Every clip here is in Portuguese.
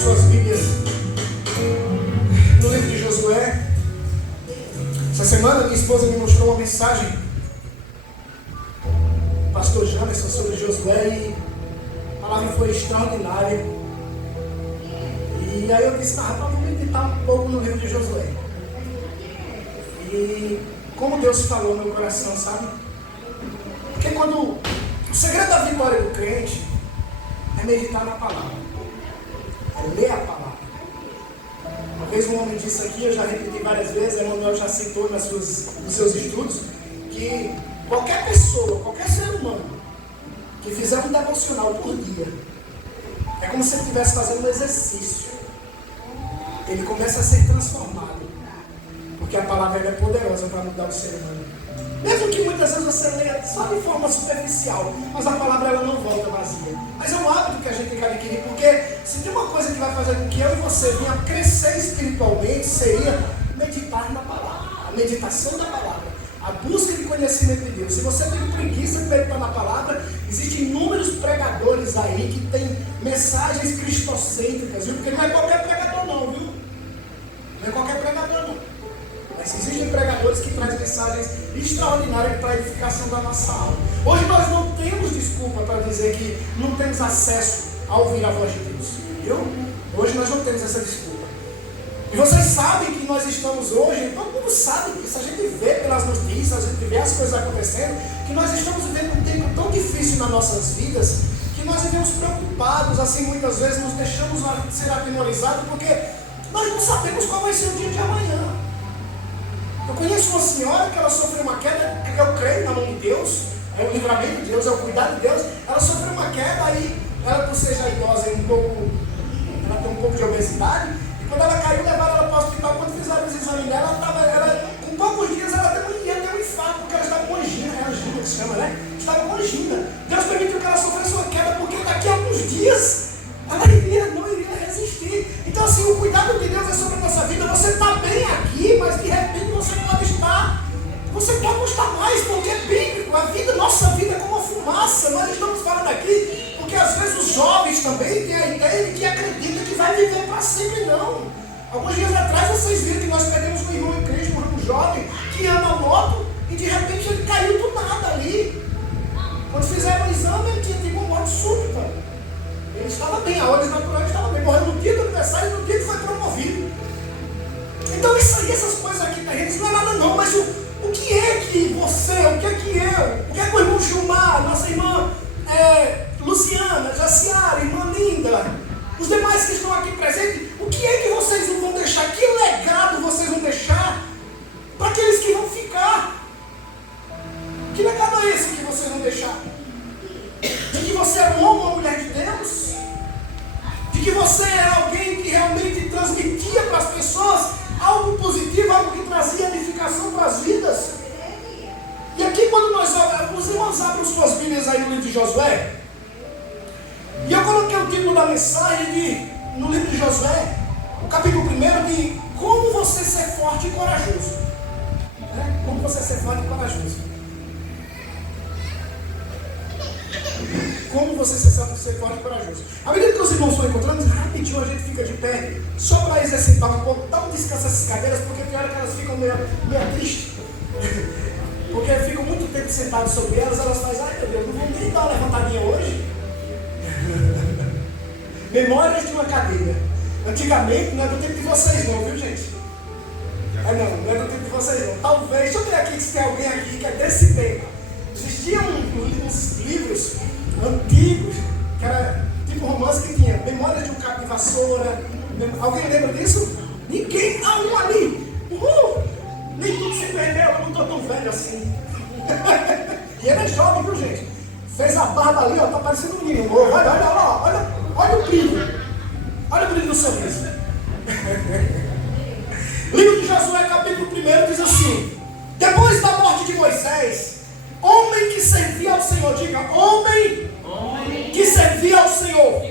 suas Bíblias no livro de Josué. Essa semana minha esposa me mostrou uma mensagem do pastor Jamerson sobre Josué e a palavra foi extraordinária. E aí eu disse, vamos meditar um pouco no livro de Josué. E como Deus falou no meu coração, sabe? Porque o segredo da vitória do crente é meditar na palavra, é ler a palavra. Uma vez um homem disse aqui, eu já repeti várias vezes, a Emanuel já citou nos seus estudos, que qualquer pessoa, qualquer ser humano que fizer um devocional por dia, é como se ele estivesse fazendo um exercício. Ele começa a ser transformado, porque a palavra é poderosa para mudar o ser humano. Mesmo que muitas vezes você leia só de forma superficial, mas a palavra ela não volta vazia. Mas é um hábito que a gente tem que adquirir, porque se tem uma coisa que vai fazer com que eu e você venha crescer espiritualmente, seria meditar na palavra, a meditação da palavra, a busca de conhecimento de Deus. Se você tem preguiça de meditar na palavra, existem inúmeros pregadores aí que têm mensagens cristocêntricas, viu? Porque não é qualquer pregador não, viu? Não é qualquer pregador não. Mas existem pregadores que trazem mensagens extraordinárias para a edificação da nossa alma. Hoje nós não temos desculpa para dizer que não temos acesso a ouvir a voz de Deus. Viu? Hoje nós não temos essa desculpa. E vocês sabem que nós estamos hoje, todo mundo sabe que se a gente vê pelas notícias, a gente vê as coisas acontecendo, que nós estamos vivendo um tempo tão difícil nas nossas vidas, que nós vivemos preocupados, assim, muitas vezes nos deixamos ser atemorizados, porque nós não sabemos qual vai ser o dia de amanhã. Eu conheço uma senhora que ela sofreu uma queda, que eu creio na mão de Deus, é o livramento de Deus, é o cuidado de Deus. Ela sofreu uma queda e ela, por ser já idosa, ela tem um pouco de obesidade, e quando ela caiu, levaram ela para o hospital. Quando fizeram os exames dela, com poucos dias ela teve um infarto, porque ela estava com angina, é angina que se chama, né? Estava com angina. Deus permitiu que ela sofresse uma queda, porque daqui a alguns dias ela não iria resistir. Então assim, o cuidado de Deus é sobre a nossa vida. Você está bem aqui, mas de repente você pode não estar mais, porque é bíblico. Nossa vida é como uma fumaça. Nós estamos falando aqui, porque às vezes os jovens também têm a ideia de que acreditam que vai viver para sempre, não. Alguns dias atrás vocês viram que nós perdemos um irmão em Cristo, um jovem que anda moto, e de repente ele caiu do nada ali. Quando fizeram o exame, ele tinha tido uma morte súbita. Ele estava bem, a olhos naturais estava bem, morreu no dia do aniversário e no dia que foi promovido. Então isso aí, essas coisas aqui terrenas, não é nada não, mas o que é que você, o que é que eu, o que é que o irmão Gilmar, nossa irmã Luciana, Jaciara, irmã Linda, os demais que estão aqui presentes, o que é que vocês não vão deixar, que legado vocês vão deixar para aqueles que vão ficar? Que legado é esse que vocês vão deixar? De que você é um homem ou uma mulher de Deus? De que você é alguém que realmente transmitia para as pessoas algo positivo, algo que trazia edificação para as vidas? E aqui quando os irmãos abrem suas Bíblias aí no livro de Josué, e eu coloquei o título da mensagem no livro de Josué, o capítulo 1, de como você ser forte e corajoso. Como você ser forte e corajoso. Como você ser forte e corajoso. À medida que os irmãos vão encontrando, rapidinho a gente fica de pé, só para exercitar um pouco, dá um descanso essas cadeiras, porque tem hora que elas ficam meio tristes. Porque ficam muito tempo sentados sobre elas fazem, ai meu Deus, não vou nem dar uma levantadinha hoje. Memórias de uma cadeira. Antigamente, não é do tempo de vocês não, viu gente? Não é do tempo de vocês não. Talvez, deixa eu ver aqui se tem alguém aqui que é desse tempo. Existiam uns livros antigos, que era tipo romance, que tinha Memórias de um Cabo de Vassoura. Alguém lembra disso? Ninguém, um ali. Nem tudo se perdeu, eu não estou tão velho assim. E ele é jovem, viu gente? Fez a barba ali, ó, tá parecendo um menino. Olha o brilho. Olha o brilho do sorriso. Livro de Josué, capítulo 1, diz assim: depois da morte de Moisés, homem que servia ao Senhor, diga, homem que servia ao Senhor,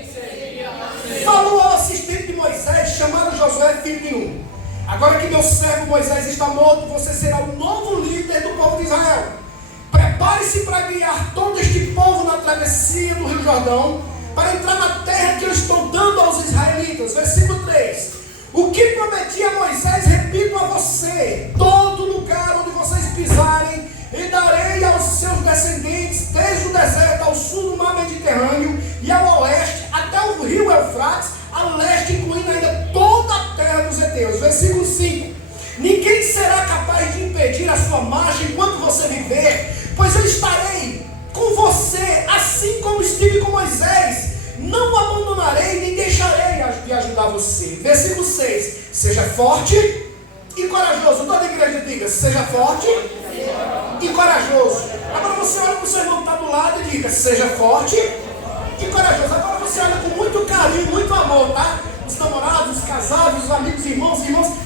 falou ao assistente de Moisés, chamado Josué, filho de Nun: agora que meu servo Moisés está morto, você será o novo líder do povo de Israel. Prepare-se para guiar todo este povo na travessia do Rio Jordão, para entrar na terra que eu estou dando aos israelitas. Israelitas, versículo 3. O que prometi a Moisés, repito a você: todo lugar onde vocês pisarem, e darei aos seus descendentes, desde o deserto ao sul do mar Mediterrâneo, e ao oeste, até o rio Eufrates, a leste, incluindo ainda toda a terra dos heteus. Versículo 5. Ninguém será capaz de impedir a sua marcha enquanto você viver, pois eu estarei com você, assim como estive com Moisés. Não o abandonarei, nem deixarei de ajudar você. Versículo 6. Seja forte e corajoso. Toda a igreja diga: seja forte e corajoso. Agora você olha para o seu irmão que está do lado e diga: seja forte e corajoso. Agora você olha com muito carinho, muito amor, tá? Os namorados, os casados, os amigos, irmãos,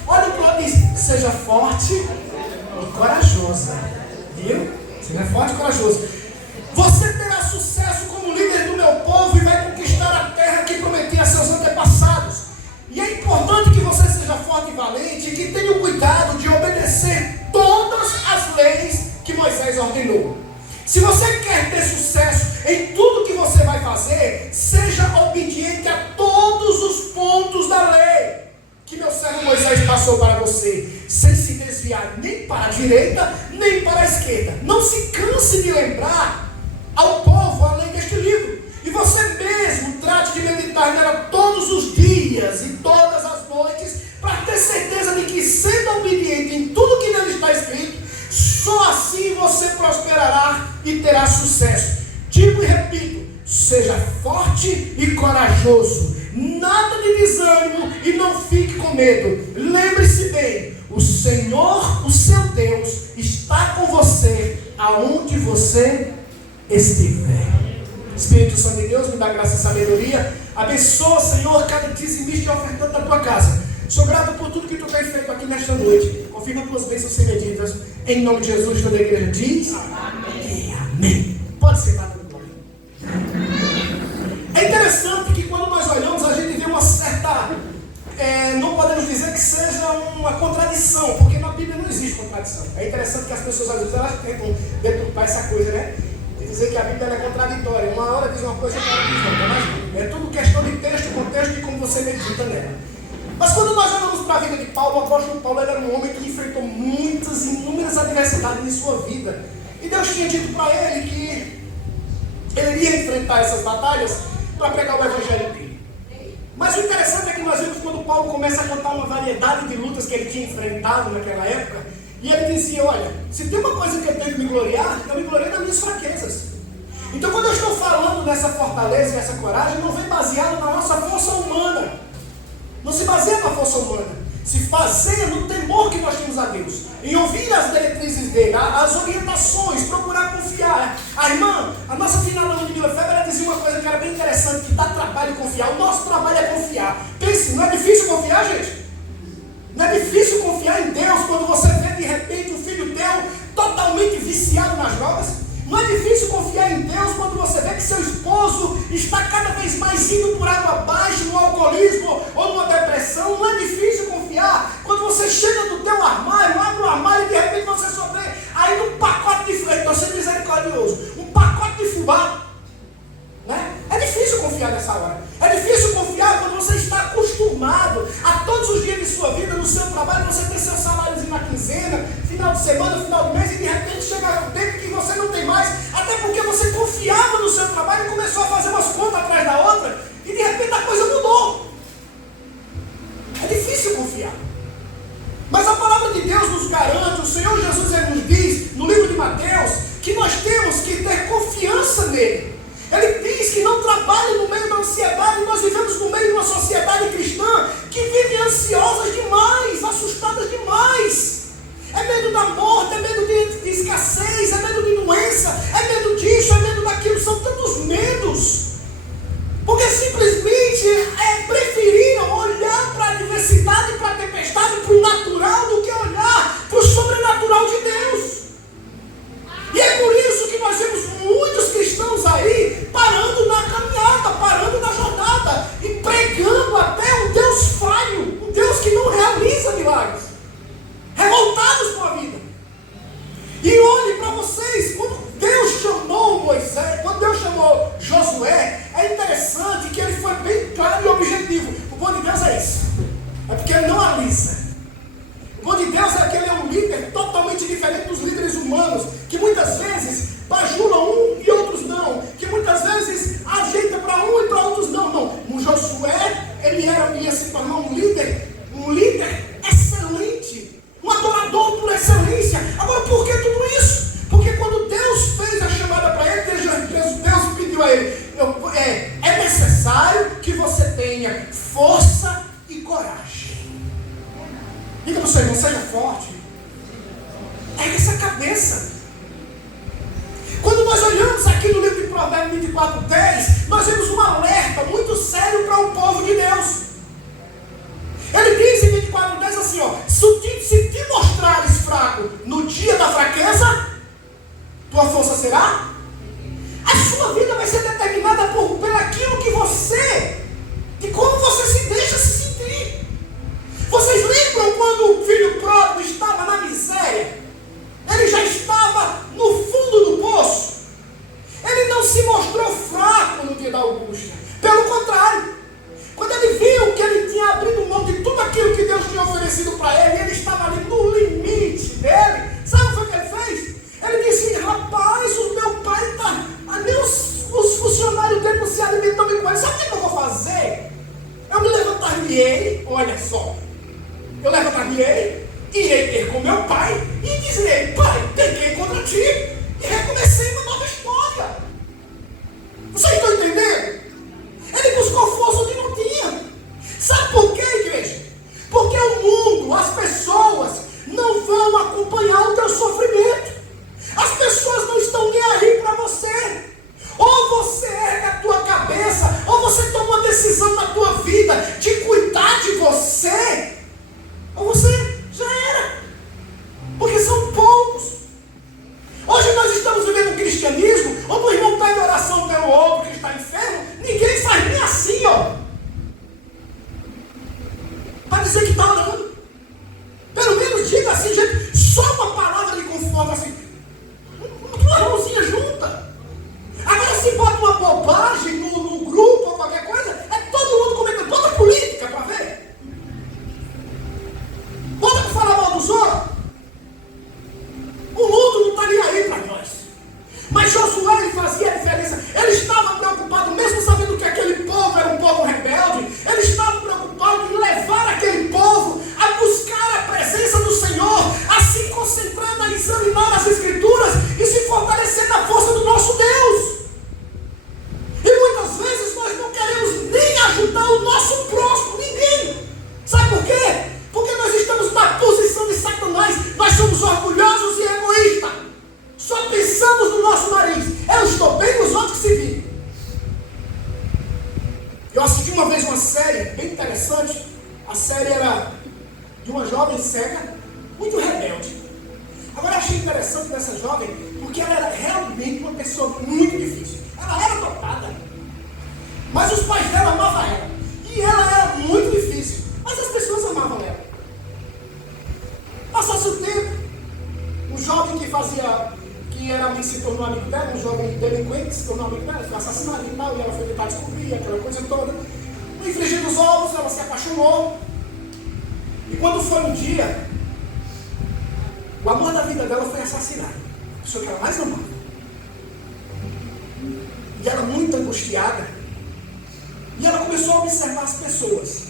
olha para o outro e diz: seja forte e corajoso. Viu? Seja forte e corajoso. Você terá sucesso como líder do meu povo e vai conquistar a terra que prometi a seus antepassados. E é importante que você seja forte e valente e que tenha o cuidado de obedecer todas as leis que Moisés ordenou. Se você quer ter sucesso em tudo que você vai fazer, seja obediente a todos os pontos da lei que meu servo Moisés passou para você, sem se desviar nem para a direita, nem para a esquerda. Não se canse de lembrar ao povo a lei deste livro, e você mesmo trate de meditar nela todos os dias e todas as noites, para ter certeza de que, sendo obediente em tudo que nele está escrito, só assim você prosperará e terá sucesso. Digo e repito: seja forte e corajoso, nada de desânimo e não fique com medo. Lembre-se bem: o Senhor, o seu Deus, está com você aonde você estiver. Espírito Santo de Deus, me dá graça e sabedoria. Abençoa, Senhor, cada dizimista e ofertante da tua casa. Sou grato por tudo que tu tens feito aqui nesta noite. Confirma tuas bênçãos sem medidas. Em nome de Jesus, toda a igreja diz amém. E amém. Pode sentar no glória. É interessante que quando nós olhamos, a gente vê uma certa... não podemos dizer que seja uma contradição, porque na Bíblia não existe contradição. É interessante que as pessoas às vezes elas tentam deturpar essa coisa, né? De dizer que a Bíblia é contraditória. Uma hora diz uma coisa, outra hora diz outra. Mas é tudo questão de texto, contexto e como você medita nela. Mas quando nós olhamos para a vida de Paulo, o apóstolo Paulo era um homem que enfrentou muitas, inúmeras adversidades em sua vida. E Deus tinha dito para ele que ele iria enfrentar essas batalhas para pregar o evangelho dele. Mas o interessante é que nós vemos quando Paulo começa a contar uma variedade de lutas que ele tinha enfrentado naquela época, e ele dizia: olha, se tem uma coisa que eu tenho que me gloriar, eu me gloriei nas minhas fraquezas. Então quando eu estou falando dessa fortaleza e essa coragem, não vem baseado na nossa força humana. Não se baseia na força humana. Se baseia no temor que nós temos a Deus, em ouvir as diretrizes dele, as orientações, procurar confiar. A irmã, a nossa finada Ludmila Feber, ela dizia uma coisa que era bem interessante, que dá trabalho confiar. O nosso trabalho é confiar. Pense, não é difícil confiar, gente? Não é difícil confiar em Deus quando você vê de repente o filho teu totalmente viciado nas drogas? Não é difícil confiar em Deus quando você vê que seu esposo está cada vez mais indo por água abaixo, no alcoolismo ou numa depressão? Não é difícil confiar quando você chega no teu armário, abre o armário e de repente você só vê aí um pacote de flecha, estou sendo misericordioso, um pacote de fubá, né? É difícil confiar nessa hora. É difícil confiar quando você está acostumado a todos os dias de sua vida, no seu trabalho, você tem seu saláriozinho na quinzena, final de semana, final do mês, e de repente chega um tempo que você não tem mais, até porque você confiava no seu trabalho e começou a fazer umas contas atrás da outra, e de repente a coisa mudou. É difícil confiar. Mas a palavra de Deus nos garante, o Senhor Jesus nos diz, no livro de Mateus, que nós temos que ter confiança nele. Ele diz que não trabalhe no meio da ansiedade. Nós vivemos no meio de uma sociedade cristã que vive ansiosas demais, assustadas demais. É medo da morte, é medo de escassez, é medo de doença, é medo disso, é medo daquilo. São tantos medos. Porque simplesmente preferiram olhar para a adversidade, para a tempestade, para o natural, do que olhar para o sobrenatural de Deus. E é por isso que nós vemos muitos cristãos aí parando na caminhada, parando na jornada e pregando até um se tornar um líder excelente, um adorador por excelência. Agora, por que tudo isso? Porque quando Deus fez a chamada para ele, Deus pediu a ele, é necessário que você tenha força e coragem. Diga para o seu irmão, seja forte. É essa cabeça. Quando nós olhamos aqui no livro de Provérbios 24:10, nós vemos um alerta muito sério para o povo de Deus. Ele diz em 24:10 assim, se te mostrares fraco no dia da fraqueza, tua força será? A sua vida vai ser determinada por aquilo que de como você se deixa se sentir. Vocês lembram quando o filho pródigo estava na miséria? Ele já estava no fundo do poço. Ele não se mostrou fraco no dia da angústia. Pelo contrário, quando ele viu que ele tinha abrido mão de tudo aquilo que Deus tinha oferecido para ele, ele estava ali no limite dele. Sabe o que ele fez? Ele disse, rapaz, o meu pai está... Ali os funcionários dele não se alimentam com ele. Sabe o que eu vou fazer? Eu me levantar-me-ei, olha só. Eu levantar-me-ei, irei ter com meu pai e dizer, pai, peguei contra ti e recomecei uma nova história. Vocês estão entendendo? Ele buscou força onde não tinha. Sabe por quê, igreja? Porque o mundo, as pessoas não vão acompanhar o teu sofrimento. As pessoas não estão nem aí para você. Ou você ergue a tua cabeça, ou você toma uma decisão na tua vida de cuidar de você, ou você já era. Porque são poucos. Hoje nós estamos vivendo um cristianismo onde o irmão pede oração pelo outro que está enfermo. Ninguém faz nem assim, para dizer que está orando. Pelo menos diga assim, gente, só uma palavra de conforto assim. Uma mãozinha junta. Agora se bota uma bobagem no grupo ou qualquer coisa, é todo mundo comentando, toda política para ver. Bota para falar mal dos outros. O mundo não está nem aí para nós. Mas Josué, ele fazia a diferença. Ele estava preocupado, mesmo sabendo que aquele povo era um povo rebelde, ele estava preocupado em levar aquele povo a buscar a presença do Senhor, a se concentrar, a examinar as Escrituras e se fortalecer na força do nosso Deus. E muitas vezes nós não queremos nem ajudar o nosso próximo, ninguém. Sabe por quê? Porque nós estamos na posição de Satanás. Nós somos orgulhosos e egoístas. Só pensamos no nosso nariz. Eu estou bem, os outros que se virem. Eu assisti uma vez uma série bem interessante. A série era de uma jovem cega, muito rebelde. Agora eu achei interessante dessa jovem, porque ela era realmente uma pessoa muito difícil. Ela era dotada, mas os pais dela amavam ela. E ela era muito difícil, mas as pessoas amavam ela. Passasse o tempo, o jovem que era amigo se tornou amigo dela, um jovem delinquente se tornou amigo dela, foi assassinado e tal, e ela foi tentar descobrir aquela coisa toda. No infringir dos ovos, ela se apaixonou. E quando foi um dia, o amor da vida dela foi assassinado. A pessoa que ela mais amava. E ela muito angustiada. E ela começou a observar as pessoas.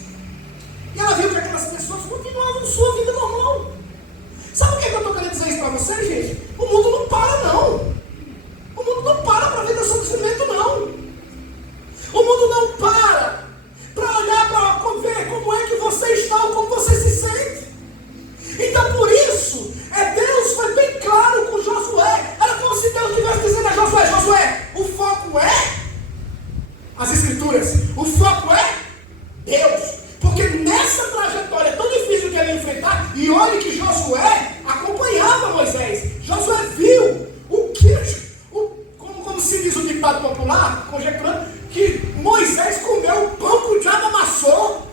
E ela viu que aquelas pessoas continuavam sua vida normal. Sabe o que eu estou querendo dizer isso para vocês, gente? O mundo não para, não. O mundo não para ver teu sofrimento, não. O mundo não para olhar para ver como é que você está ou como você se sente. Então, por isso, Deus foi bem claro com Josué. Era como se Deus estivesse dizendo a Josué: Josué, o foco é as Escrituras. O foco é Deus. Porque nessa trajetória tão difícil que ele ia enfrentar, e olhe que Josué acompanhava Moisés. Josué viu como se diz o ditado popular, conjecturando, que Moisés comeu o pão que o diabo amassou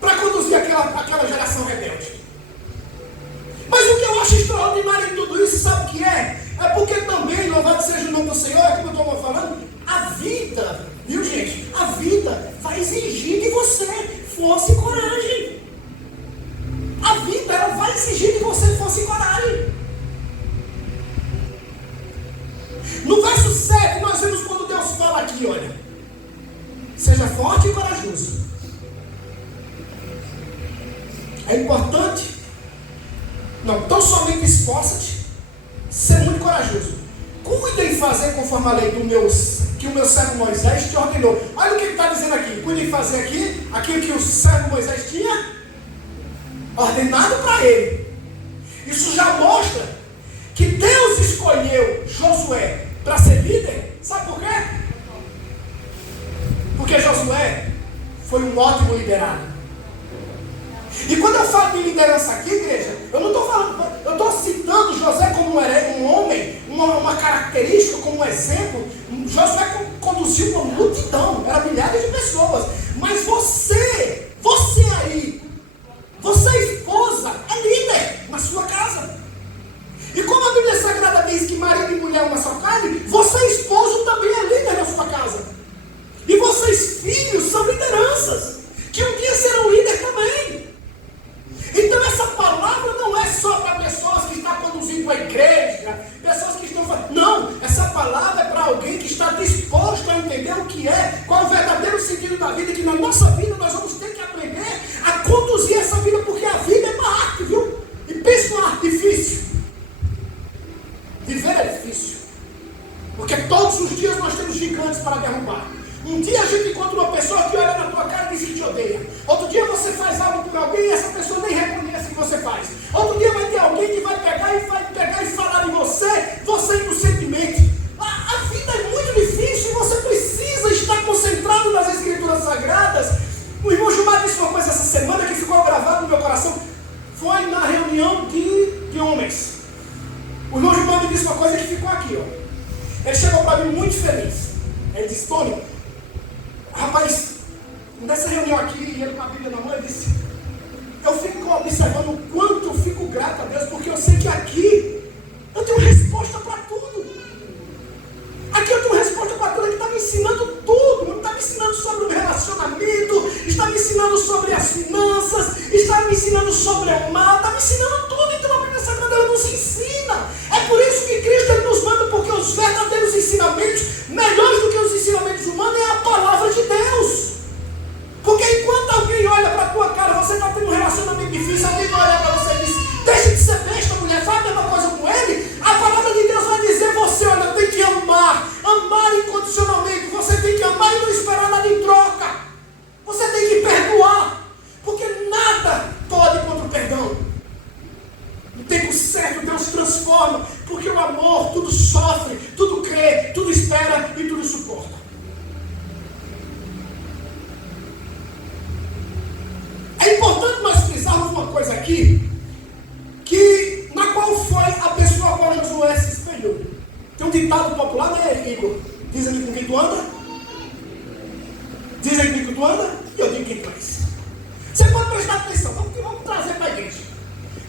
para conduzir aquela geração rebelde. Mas o que eu acho extraordinário em tudo isso, sabe o que é? É porque também, louvado seja o nome do Senhor, é como eu estou falando, a vida, viu gente? A vida vai exigir de você força e coragem. A vida, ela vai exigir de você força e coragem. No verso 7, nós vemos quando Deus fala aqui, olha: seja forte e corajoso. É importante. Não, tão somente esforça-te, ser muito corajoso. Cuida em fazer conforme a lei que o meu servo Moisés te ordenou. Olha o que ele está dizendo aqui. Cuida em fazer aqui aquilo que o servo Moisés tinha ordenado para ele. Isso já mostra que Deus escolheu Josué para ser líder. Sabe por quê? Porque Josué foi um ótimo liderado. E quando eu falo de liderança aqui, igreja, eu não estou falando, eu estou citando Josué como um homem, uma característica, como um exemplo. Josué conduziu uma multidão, era milhares de pessoas. Mas você aí, você esposa, é líder na sua casa. E como a Bíblia Sagrada diz que marido e mulher é uma só carne, você esposo também é líder na sua casa. E vocês filhos são lideranças, que um dia serão líder também. Então essa palavra não é só para pessoas que estão conduzindo a igreja, pessoas que estão fazendo. Não, essa palavra é para alguém que está disposto a entender o que é, qual é o verdadeiro sentido da vida, que na nossa vida nós vamos ter que aprender a conduzir essa vida, porque a vida é uma arte, viu? E pense numa arte difícil. Viver é difícil, porque todos os dias nós temos gigantes para derrubar. Um dia a gente encontra uma pessoa que olha na tua cara e diz que te odeia. Outro dia você faz algo por alguém e essa pessoa nem reconhece o que você faz. Outro dia vai ter alguém que vai pegar e falar em você inocentemente. A vida é muito difícil e você precisa estar concentrado nas Escrituras Sagradas. O irmão Gilmar disse uma coisa essa semana que ficou gravado no meu coração. Foi na reunião de homens. O irmão Gilmar me disse uma coisa que ficou aqui, ó. Ele chegou para mim muito feliz. Ele disse: Tony, rapaz, nessa reunião aqui, ele com a Bíblia na mão, ele disse: eu fico observando o quanto eu fico grato a Deus, porque eu sei que aqui eu tenho resposta para tudo. Aqui eu tenho resposta para tudo. Ele está me ensinando tudo. Ele está me ensinando sobre o relacionamento, está me ensinando sobre as finanças, está me ensinando sobre o mal, está me ensinando tudo. Então a Bíblia Sagrada ela nos ensina. É por isso que Cristo ele nos manda, porque os verdadeiros ensinamentos, melhores do que os ensinamentos humanos, é a palavra de Deus. Porque enquanto alguém olha para a tua cara, você está tendo um relacionamento difícil, alguém vai olhar para você e diz: deixa de ser besta, mulher, faz a mesma coisa com ele. A palavra de Deus vai dizer: você, olha, tem que amar incondicionalmente. Você tem que amar e não esperar nada em troca. Você tem que perdoar, porque nada pode contra o perdão. No tempo certo, Deus transforma, porque o amor tudo sofre, tudo crê, tudo espera e tudo suporta. É importante nós frisarmos uma coisa aqui, na qual foi a pessoa a qual Josué se espelhou. Tem um ditado popular, né, Igor? Diz aí com quem tu anda? Diz aí com quem tu anda? E eu digo quem tu és. Você pode prestar atenção, vamos trazer para a igreja.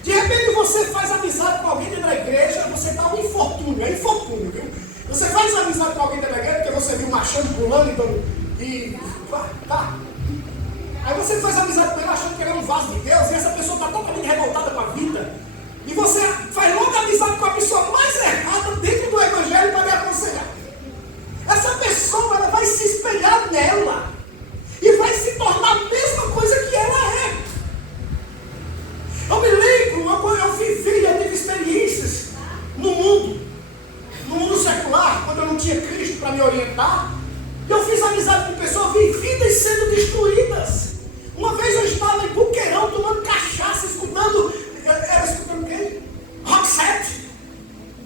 De repente você faz amizade com alguém dentro da igreja, você dá um infortúnio, é infortúnio, viu? Você faz amizade com alguém dentro da igreja, porque você viu marchando, pulando, então, e tá. Aí você faz amizade com ele achando que ele é um vaso de Deus, e essa pessoa está totalmente revoltada com a vida. E você faz logo amizade com a pessoa mais errada dentro do evangelho para lhe aconselhar. Essa pessoa ela vai se espelhar nela e vai se tornar a mesma coisa que ela é. Eu me lembro, eu tive experiências no mundo secular, quando eu não tinha Cristo para me orientar. Eu fiz amizade com pessoas, vi vidas sendo destruídas. Uma vez eu estava em Buqueirão tomando cachaça, escutando o quê? Rock set.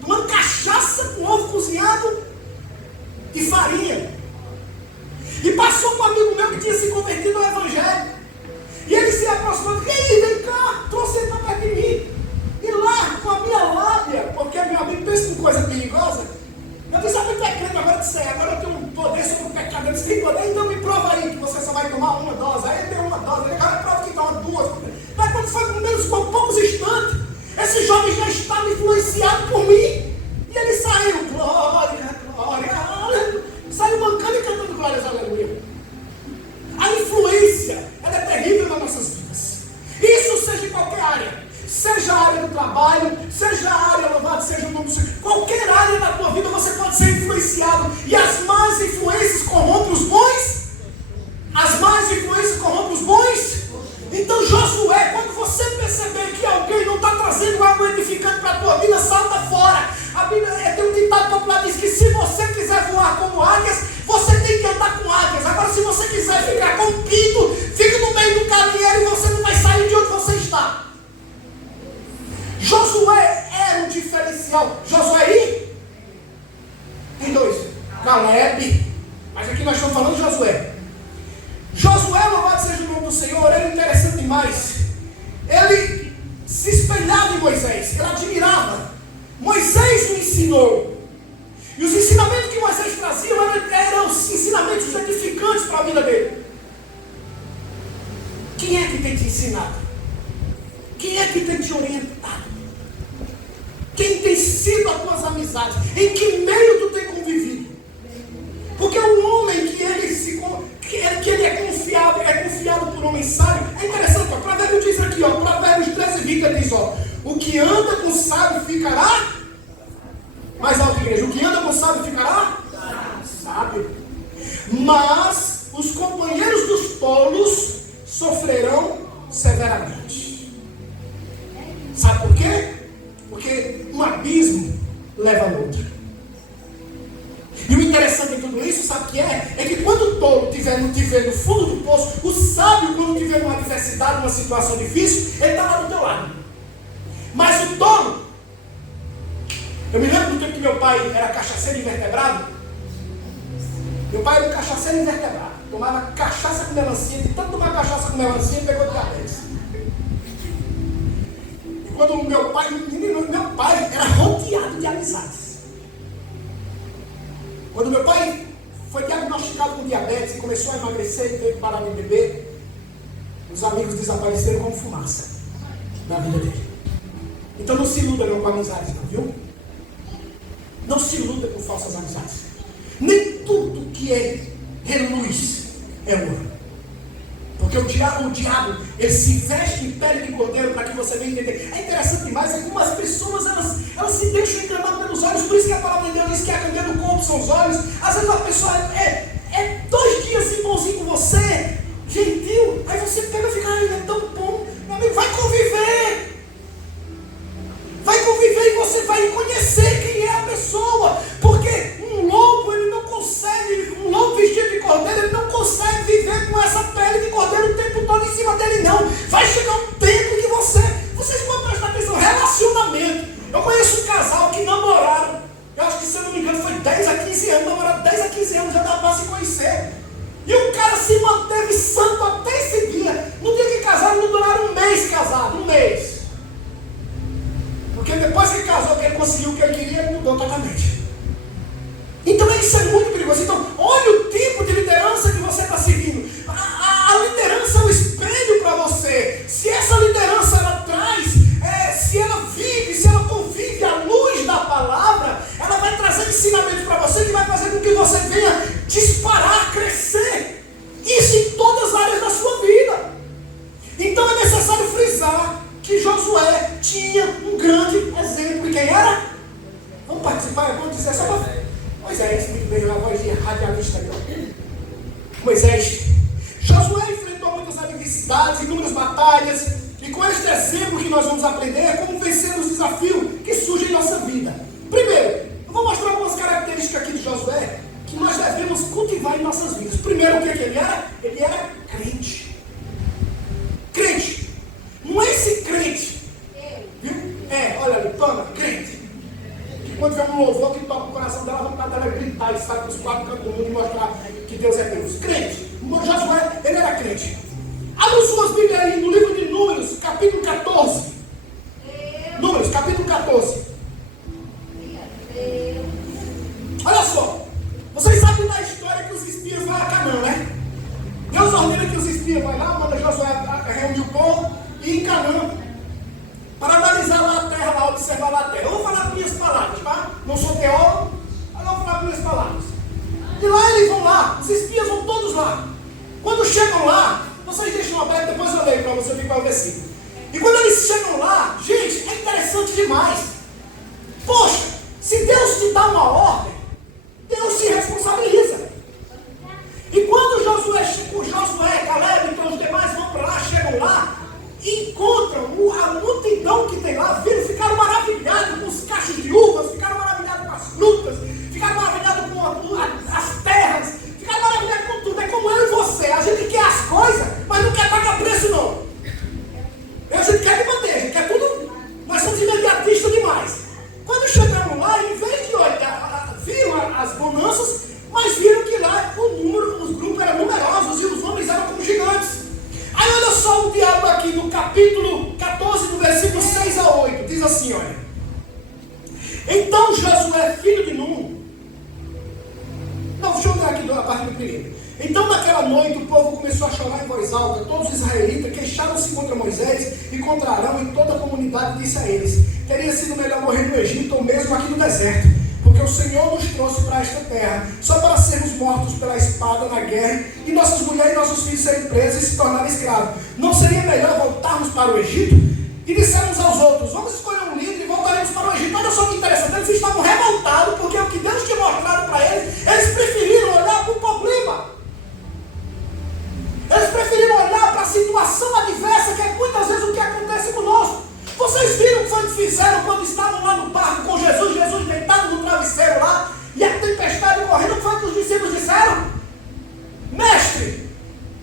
Tomando cachaça com ovo cozinhado e farinha. E passou um amigo meu que tinha se convertido ao evangelho. E ele se aproximou, e aí, vem cá, trouxe ele para perto de mim. E lá, com a minha lábia, porque meu amigo pensa em coisa perigosa. Eu disse: sabe o que é crente agora? Agora eu tenho um poder sobre o pecado. Ele disse: tem poder? Então me prova aí que você só vai tomar uma dose. Aí ele deu uma dose, ele agora prova que toma duas. Mas quando foi com menos por poucos instantes, esse jovem já estava influenciado por mim. E ele saiu, glória, glória, saiu mancando e cantando glórias, aleluia. A influência, ela é terrível nas nossas vidas. Isso seja em qualquer área. Seja a área do trabalho, seja a área, louvado seja o nome do Senhor. Qualquer área da tua vida você pode ser influenciado. E as más influências corrompem os bons? As más influências corrompem os bons? Então Josué, quando você Caleb, mas aqui nós estamos falando de Josué. Josué, louvado seja o nome do Senhor, era interessante demais. Ele se espelhava em Moisés, ele admirava. Moisés o ensinou. E os ensinamentos que Moisés trazia eram os ensinamentos edificantes para a vida dele. Quem é que tem te ensinado? Quem é que tem te orientado? Quem tem sido as tuas amizades? Em que meio tu tem convivido? Porque o homem que ele é confiado por homem sábio, é interessante, o provérbio diz aqui, Provérbios 13:20 diz, o que anda com sábio ficará, mais alto, igreja, o que anda com sábio ficará sábio, mas os companheiros dos tolos sofrerão severamente. Sabe por quê? Porque um abismo leva a outro. E o interessante em tudo isso, sabe o que é? É que quando o tolo estiver no fundo do poço, o sábio, quando tiver uma adversidade, uma situação difícil, ele está lá do teu lado. Mas o tolo, eu me lembro do tempo que meu pai era cachaceiro invertebrado. Meu pai era um cachaceiro invertebrado. Tomava cachaça com melancia, de tanto tomar cachaça com melancia, pegou diabetes. E quando meu pai era rodeado de amizades. Quando meu pai foi diagnosticado com diabetes e começou a emagrecer e teve que parar de beber, os amigos desapareceram como fumaça na vida dele. Então não se iluda não com amizades, não, viu? Não se iluda com falsas amizades. Nem tudo que reluz é ouro. Porque o diabo, ele se veste em pele de cordeiro para que você venha entender. É interessante demais, é como as pessoas, elas se deixam enganar pelos olhos. Por isso que a palavra de Deus diz que a candeia do corpo são os olhos. Às vezes a pessoa é 2 dias assim bonzinho com você, gentil, aí você pega e fica, ele é tão bom. Meu amigo, vai conviver e você vai conhecer quem é a pessoa. Porque um lobo, ele não consegue, um lobo vestido de cordeiro, ele não consegue viver com essa pele de cordeiro o tempo todo em cima dele, não. Vai chegar um tempo que vocês vão prestar atenção, relacionamento. Eu conheço um casal que namoraram, eu acho que, se eu não me engano, foi 10 a 15 anos, namoraram 10 a 15 anos, já dava para se conhecer. E o cara se manteve santo até esse dia. No dia que casaram, não duraram um mês casado, um mês. Porque depois que casou, que ele conseguiu o que ele queria, ele mudou totalmente. Então isso é muito perigoso. Então, olha o tipo de liderança que você está seguindo. A liderança é um espelho para você. Se essa liderança ela traz, se ela vive, se ela convive à luz da palavra, ela vai trazer ensinamentos para você que vai fazer com que você venha disparar, crescer. Isso em todas as áreas da sua vida. Então é necessário frisar que Josué tinha um grande exemplo. E quem era? Vamos participar, vamos dizer só para Moisés, muito bem, uma voz de radialista aqui. Moisés. Josué enfrentou muitas adversidades, inúmeras batalhas, e com este exemplo que nós vamos aprender é como vencer os desafios que surgem em nossa vida. Primeiro, eu vou mostrar algumas características aqui de Josué que nós devemos cultivar em nossas vidas. Primeiro, o que ele era? Ele era crente. Crente. Não é esse crente, viu? Olha ali, toma, crente. Que quando tiver um louvor que toca o coração dela, a vontade dela é gritar e sair para os 4 cantos do mundo e mostrar que Deus é Deus. Crente. Josué, ele era crente. Abra suas Bíblias aí no livro de Números, capítulo 14. Números, capítulo 14. Olha só. Vocês sabem da história que os espias vão a Canaã, né? Deus ordena que os espias vão lá, manda Josué reunir o povo e ir em Canaã para analisar lá a terra, lá observar lá a terra. Eu vou falar com minhas palavras, tá? Não sou teólogo, mas eu vou falar com minhas palavras. E lá eles vão lá, os espias vão todos lá. Quando chegam lá, vocês deixam aberto, depois eu leio para você ver qual é o versículo. E quando eles chegam lá, gente, é interessante demais. Poxa, se Deus te dá uma ordem, Deus se responsabiliza. E quando Josué, Caleb e os demais vão para lá, chegam lá, e encontram a multidão que tem lá, viram, ficaram maravilhados com os cachos de uvas, ficaram maravilhados com as frutas, ficaram maravilhados com as terras, ficaram maravilhados com tudo. É como eu e você, a gente quer as coisas, mas não quer pagar preço não. A gente quer de bandeja, quer tudo, nós somos imediatistas demais. Quando chegamos lá, em vez de olhar, viram as bonanças, capítulo 14, do versículo 6 a 8, diz assim, olha. Então Josué, filho de Nun, não, deixa eu ler aqui a parte do primeiro. Então naquela noite o povo começou a chorar em voz alta, todos os israelitas queixaram-se contra Moisés e contra Arão, e toda a comunidade disse a eles: teria sido melhor morrer no Egito ou mesmo aqui no deserto, porque o Senhor nos trouxe para esta terra, só para sermos mortos pela espada na guerra, e nossas mulheres e nossos filhos serem presos e se tornarem escravos. Não seria melhor voltarmos para o Egito? E disseram uns aos outros: vamos escolher um líder e voltaremos para o Egito. Olha só que interessante, eles estavam revoltados, porque o que Deus tinha mostrado para eles, eles preferiram olhar para o problema. Eles preferiram olhar para a situação adversa, que é muitas vezes o que acontece conosco. Vocês viram o que foi que fizeram quando estavam lá no barco com Jesus, Jesus deitado no travesseiro lá, e a tempestade correndo? O que foi que os discípulos disseram? Mestre,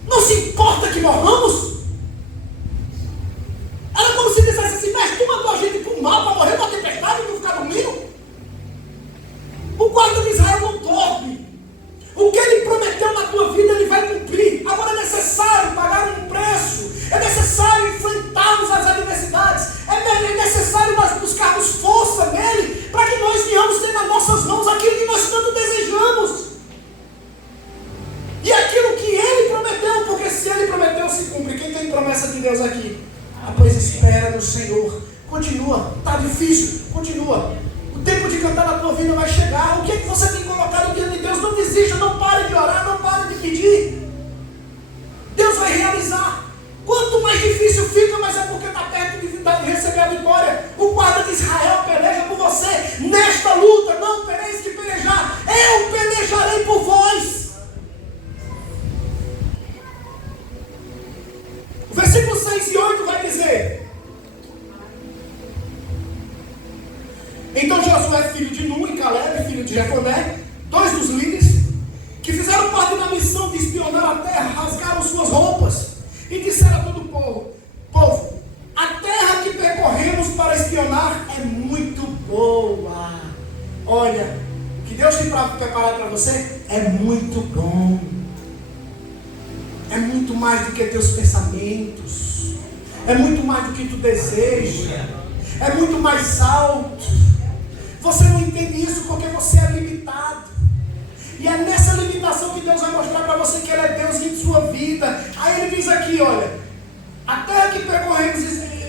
não se importa que morramos? Era como se dissesse assim: mestre, tu mandou a gente para o mar para morrer na tempestade e tu ficar dormindo? O guarda de Israel não dorme. O que ele prometeu na tua vida, ele vai cumprir. Agora é necessário pagar um preço. É necessário enfrentarmos as adversidades. É necessário nós buscarmos força nele, para que nós venhamos ter nas nossas mãos aquilo que nós tanto desejamos. E aquilo que ele prometeu, porque se ele prometeu, se cumpre. Quem tem promessa de Deus aqui? Ah, pois espera no Senhor. Continua. Está difícil? Continua. O tempo de cantar na tua vida vai chegar. O que é que você tem colocado diante de Deus? Não desista, não pare de orar, não pare de pedir. Deus vai realizar. Quanto mais difícil fica, mas é porque está perto de receber a vitória. O guarda de Israel peleja por você. Nesta luta não tereis que pelejar. Eu pelejarei por vós. O versículo 6 e 8 vai dizer: então Josué, filho de Nun, e Caleb, filho de Jefoné, dois dos líderes, que fizeram parte da missão de espionar a terra, rasgaram suas roupas e disseram a todo o povo: a terra que percorremos para espionar é muito boa. Olha, o que Deus tem preparado para você é muito bom. É muito mais do que teus pensamentos. É muito mais do que tu deseja. É muito mais alto. Você não entende isso porque você é limitado. E é nessa limitação que Deus vai mostrar para você que Ele é Deus em sua vida. Aí Ele diz aqui, olha: a terra que percorremos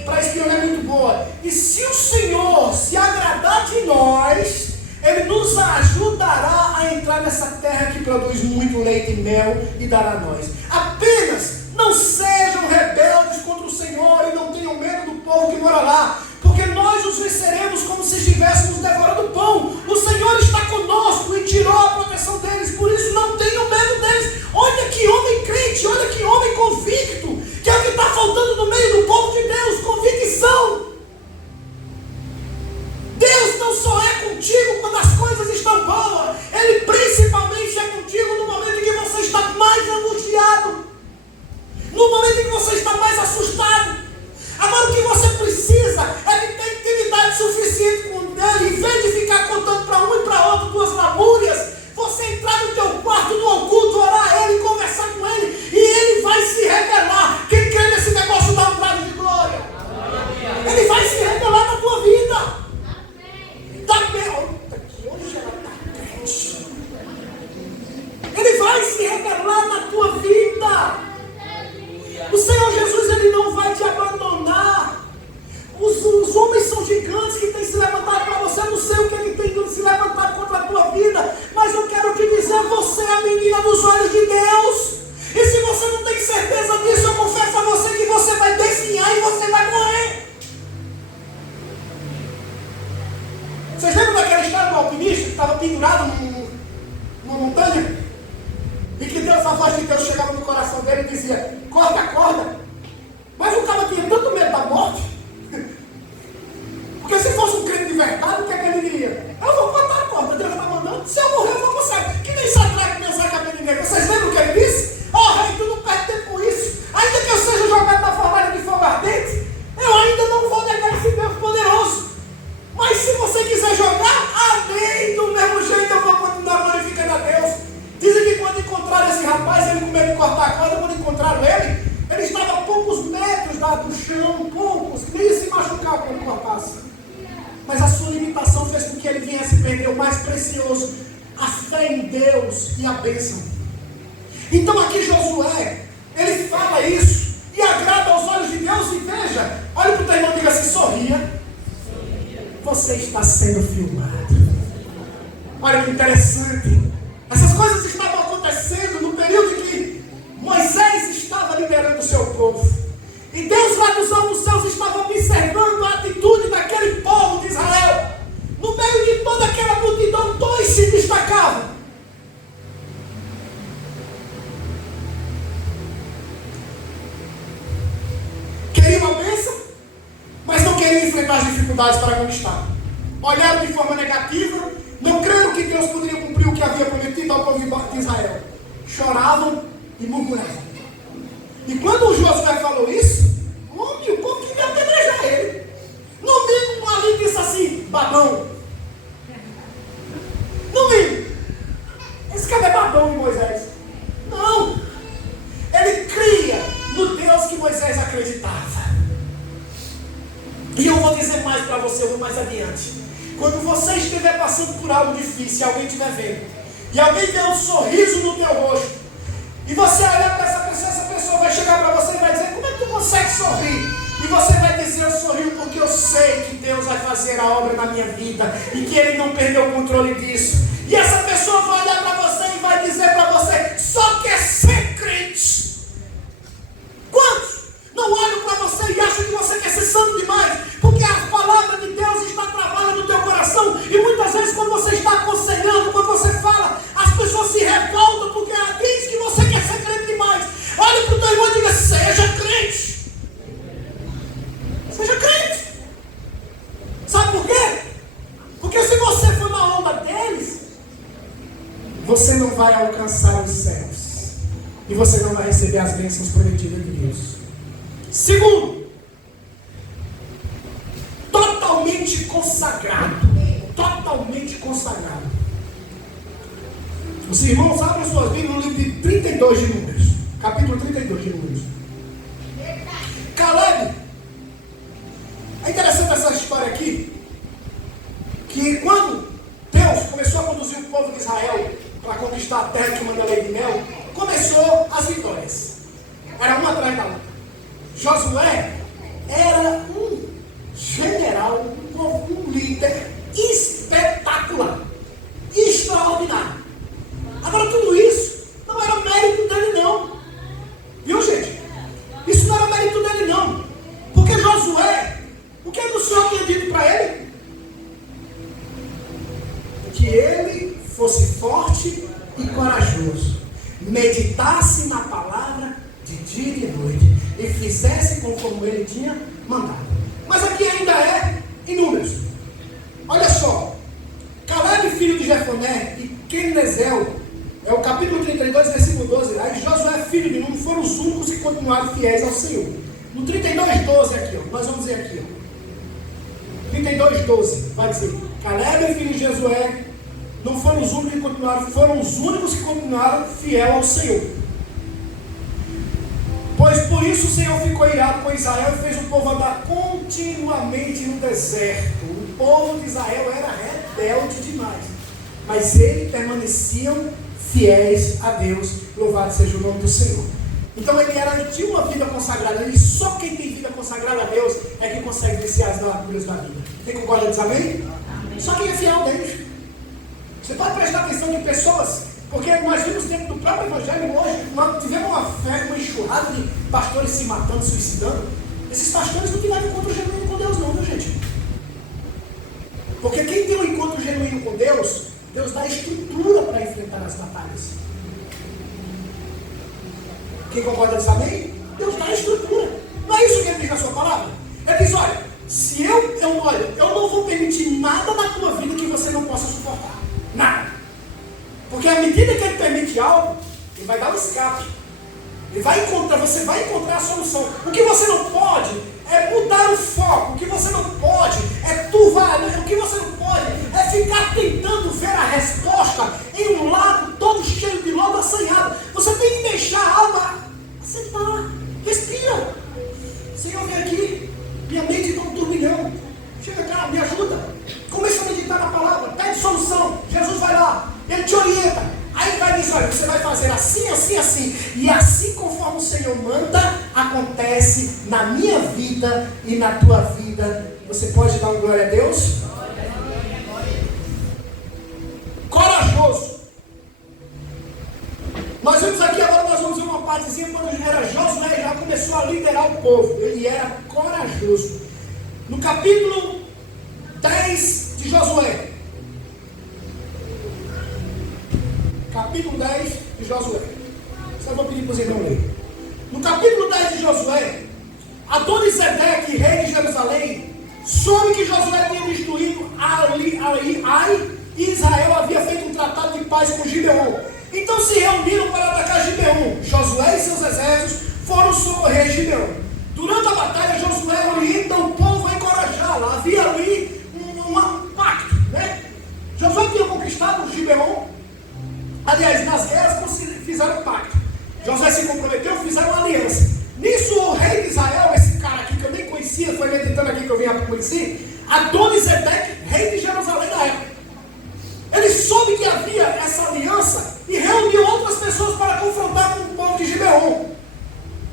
para espionar é muito boa. E se o Senhor se agradar de nós, Ele nos ajudará a entrar nessa terra que produz muito leite e mel e dará a nós. Apenas não sejam rebeldes contra o Senhor e não tenham medo do povo que mora lá, porque nós os venceremos como se estivéssemos devorando pão. O Senhor está conosco e tirou a proteção deles, por isso não tenham medo deles. Olha que homem crente, olha que homem convicto, que é o que está faltando no meio do povo de Deus: convicção. Deus não só é contigo quando as coisas estão boas, Ele principalmente é contigo no momento em que você está mais angustiado, no momento em que você está mais assustado. Agora o que você precisa é de ter intimidade suficiente com Ele, em vez de ficar contando para um e para outro tuas lamúrias, você entrar no teu quarto, no oculto, orar a Ele, conversar com Ele, e Ele vai se revelar. Quem crê nesse negócio dá um brado de glória. Ele vai se revelar na tua vida. Hoje ela está crente. Ele vai se revelar na tua vida. O Senhor Jesus, Ele não vai te abandonar. Os homens são gigantes que têm se levantado para você. Eu não sei o que Ele tem se levantado contra a tua vida, mas eu quero te dizer: você é a menina dos olhos de Deus. E se você não tem certeza disso, eu confesso a você que você vai desviar e você vai morrer. Vocês lembram daquela história do alpinista que estava pendurado numa montanha? E que Deus, a voz de Deus chegava no coração dele e dizia: corta a corda. Mas o cara tinha tanto medo da morte, porque se fosse um crente de verdade, o que é que ele diria? Eu vou cortar a corda, Deus está mandando. Se eu morrer, eu vou conseguir. Que nem Sadraque, Mesaque e Abednego. Vocês lembram o que ele disse? Rei, tu não perde tempo com isso. Ainda que eu seja jogado na fornalha de fogo ardente, eu ainda não vou negar esse Deus poderoso. Mas se você quiser jogar, amém, do mesmo jeito no chão, poucos, nem se machucar quando cortasse. Mas a sua limitação fez com que ele viesse perder o mais precioso, a fé em Deus e a bênção. Então aqui Josué, ele fala isso e agrada aos olhos de Deus. E veja, olha para o teu irmão e diga assim: sorria, você está sendo filmado. Olha que interessante, essas coisas estavam acontecendo no período em que Moisés estava liderando o seu povo. E Deus lá dos altos céus estava observando a atitude daquele povo de Israel. No meio de toda aquela multidão, dois se destacavam. Queriam a bênção, mas não queriam enfrentar as dificuldades para conquistar. Olharam de forma negativa, não creram que Deus poderia cumprir o que havia prometido ao povo de Israel. Choravam e murmuravam. E quando o Josué falou isso, o povo queria apedrejar ele. No mínimo ali disse assim: babão. No mínimo. Esse cara é babão de Moisés. Não. Ele cria no Deus que Moisés acreditava. E eu vou dizer mais para você, eu vou mais adiante. Quando você estiver passando por algo difícil, se alguém estiver vendo, e alguém der um sorriso no teu rosto, e você olhar para essa pessoa vai chegar para você e vai dizer: como é que tu consegue sorrir? E você vai dizer: eu sorrio porque eu sei que Deus vai fazer a obra na minha vida e que Ele não perdeu o controle disso. E essa pessoa vai olhar para você e vai dizer para você: só quer ser crente. Quantos não olham para você e acham que você quer ser santo demais? Porque a palavra de Deus está travada no teu coração. E muitas vezes quando você está aconselhando, quando você fala, as pessoas se revoltam porque ela diz que você quer ser crente demais. Olha para o teu irmão e diga: seja crente. Seja crente. Sabe por quê? Porque se você for na onda deles, você não vai alcançar os céus. E você não vai receber as bênçãos prometidas de Deus. Segundo, totalmente consagrado. Totalmente consagrado. Os irmãos abrem suas Bíblias no livro de 32 de Números. Capítulo 32 de Números. Caleb. É interessante essa história aqui, que quando Deus começou a conduzir o povo de Israel para conquistar a terra que manda leite e mel, começou as vitórias. Era uma atrás da outra. Josué era um general, um líder espetacular, extraordinário. Agora tudo isso não era mérito dele não. Viu, gente? Isso não era mérito dele não. Porque Josué, o que o Senhor tinha dito para ele? Que ele fosse forte e corajoso, meditasse na palavra de dia e de noite e fizesse conforme ele tinha mandado. Mas aqui ainda é em Números. Olha só, Caleb, filho de Jefoné, e Quenezel, é o capítulo 32, versículo 12. Aí Josué, filho de Número, foram os únicos que continuaram fiéis ao Senhor. No 32, 12 aqui, ó, nós vamos dizer aqui, ó. 32, 12, vai dizer: Caleb, filho de Josué, não foram os únicos que continuaram, foram os únicos que continuaram fiel ao Senhor. Pois por isso o Senhor ficou irado com Israel e fez o povo andar continuamente no deserto. O povo de Israel era rebelde demais, mas eles permaneciam fiéis a Deus. Louvado seja o nome do Senhor. Então ele tinha uma vida consagrada, e só quem tem vida consagrada a Deus é que consegue vencer as larguras da vida. Quem concorda disso, amém? Só quem é fiel a Deus. Você pode prestar atenção em pessoas, porque nós vimos dentro do próprio Evangelho hoje, nós tivemos uma enxurrada de pastores se matando, suicidando. Esses pastores não tiveram encontro genuíno com Deus não, viu, gente? Porque quem tem um encontro genuíno com Deus, Deus dá estrutura para enfrentar as batalhas. Quem concorda disso, amém? Deus dá estrutura. Não é isso que ele diz na sua palavra? Ele diz: olha, se eu não vou permitir nada na tua vida que você não possa suportar. Nada. Porque à medida que ele permite algo, ele vai dar um escape. Você vai encontrar a solução. O que você não pode é mudar o foco. O que você não pode é turvar. O que você não pode é ficar tentando ver a resposta em um lago todo cheio de lodo assanhado. Você tem que deixar a alma assentar. Respira. Senhor, vem aqui, minha mente está um turbilhão. Chega cá, me ajuda. Começa a meditar na palavra, pede solução. Jesus vai lá, ele te orienta. Aí vai dizer, olha, você vai fazer assim, assim, assim. E assim conforme o Senhor manda, acontece na minha vida e na tua vida. Você pode dar um glória a Deus? Corajoso. Nós vemos aqui agora, nós vamos ver uma partezinha quando era Josué, já começou a liderar o povo. Ele era corajoso. No capítulo 10 de Josué. Capítulo 10 de Josué. Só vou pedir para os irmãos lerem. No capítulo 10 de Josué, Adonisedeque, rei de Jerusalém, soube que Josué tinha destruído Ai e Israel havia feito um tratado de paz com Gibeon. Então se reuniram para atacar Gibeon. Josué e seus exércitos foram socorrer Gibeon. Durante a batalha, Josué orienta o povo a encorajá-la. Havia ali um pacto, né? Josué tinha conquistado Gibeon. Aliás, nas guerras fizeram um pacto. Josué se comprometeu, fizeram uma aliança. Nisso o rei de Israel, esse cara aqui que eu nem conhecia, foi meditando aqui que eu vim a conhecer, Adonisedeque, rei de Jerusalém da época. Ele soube que havia essa aliança e reuniu outras pessoas para confrontar com o povo de Gibeon.